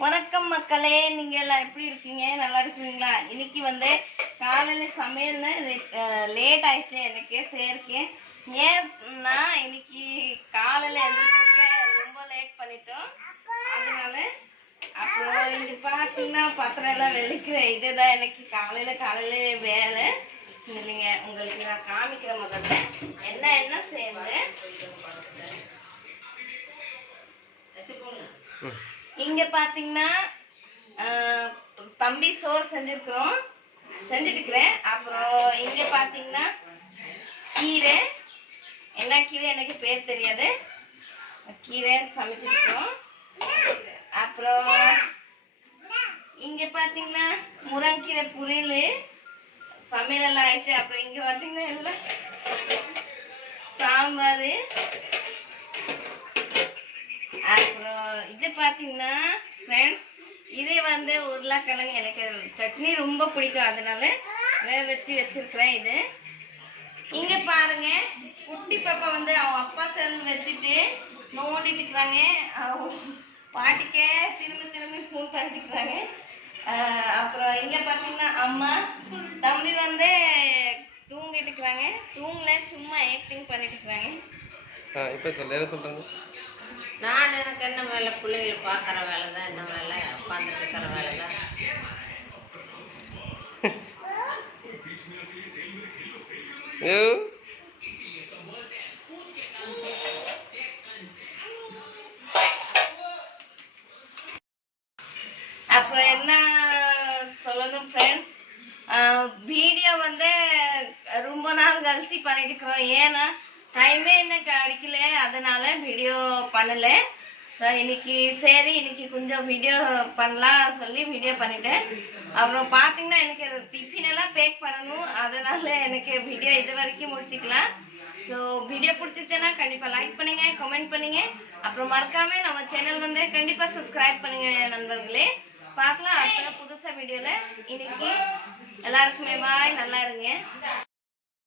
வணக்கம் மக்களே நீங்க எல்லாம் எப்படி இருக்கீங்க? நல்லா இருக்கீங்களா இன்னைக்கு வந்து காலையில சமையல்னு லேட் ஆயிடுச்சு எனக்கு சேர்க்கேன் ஏன்னா இன்னைக்கு காலையில எந்திரிக்கிறதுக்கு ரொம்ப லேட் பண்ணிட்டோம். அதனால அப்புறம் இன்னைக்கு பார்த்தீங்கன்னா பாத்திரம் எல்லாம் வெளுக்கிறேன் இதுதான் எனக்கு காலையில காலையில வேலை. இல்லைங்க உங்களுக்கு நான் காமிக்கிறேன் முதல்ல. என்ன என்ன சேர்ந்து இங்க பாத்தீங்கன்னா தம்பி சோறு செஞ்சிருக்கிறோம். செஞ்சுட்டு அப்புறம் இங்க பாத்தீங்கன்னா கீரை. என்ன கீரை? எனக்கு பேர் தெரியாது. கீரை சமைச்சிருக்கிறோம். அப்புறம் இங்க பாத்தீங்கன்னா முருங்கீரை புரியல். சமையல் எல்லாம் ஆயிடுச்சு. அப்புறம் இங்க பாத்தீங்கன்னா எல்லாம் சாம்பார். அப்புறம் பார்த்தீங்கன்னா ஃப்ரெண்ட்ஸ் இதே வந்து உருளைக்கிழங்கு எனக்கு சட்னி ரொம்ப பிடிக்கும். அதனால வேக வச்சு வச்சிருக்கிறேன் இது. இங்க பாருங்க குட்டி பாப்பா வந்து அவங்க அப்பா செல் வச்சுட்டு நோண்டிட்டு இருக்கிறாங்க பாட்டிக்கே திரும்ப திரும்பி ஃபோன் பண்ணிட்டுருக்குறாங்க அப்புறம் இங்கே பார்த்தீங்கன்னா அம்மா தம்பி வந்து தூங்கிட்டு இருக்கிறாங்க தூங்கல சும்மா ஆக்டிங் பண்ணிட்டு இருக்கிறாங்க இப்போ சொல்லு என்ன சொல்கிறாங்க நான் எனக்கு என்ன வேலை? பிள்ளைகளை பார்க்குற வேலை தான் என்ன வேலை? உட்காந்துட்டு இருக்கிற வேலை தான். அப்புறம் என்ன சொல்லணும் ஃப்ரெண்ட்ஸ் வீடியோ வந்து ரொம்ப நாள் கழிச்சு பண்ணிட்டு இருக்கிறோம். ஏன்னா டைமே எனக்கு அடிக்கல அதனால வீடியோ பண்ணல. இன்னைக்கு சரி இன்னைக்கு கொஞ்சம் வீடியோ பண்ணலாம் சொல்லி வீடியோ பண்ணிட்டேன். அப்புறம் பார்த்தீங்கன்னா எனக்கு டிஃபின் எல்லாம் பேக் பண்ணணும். அதனால எனக்கு வீடியோ இது வரைக்கும் முடிச்சுக்கலாம். ஸோ வீடியோ பிடிச்சிச்சுன்னா கண்டிப்பாக லைக் பண்ணுங்க கமெண்ட் பண்ணுங்க. அப்புறம் மறக்காம நம்ம சேனல் வந்து கண்டிப்பாக சப்ஸ்கிரைப் பண்ணுங்க நண்பர்களே. பார்க்கலாம் அடுத்த புதுசாக வீடியோவில் இன்னைக்கு எல்லாருக்குமே பாய் நல்லா இருங்க.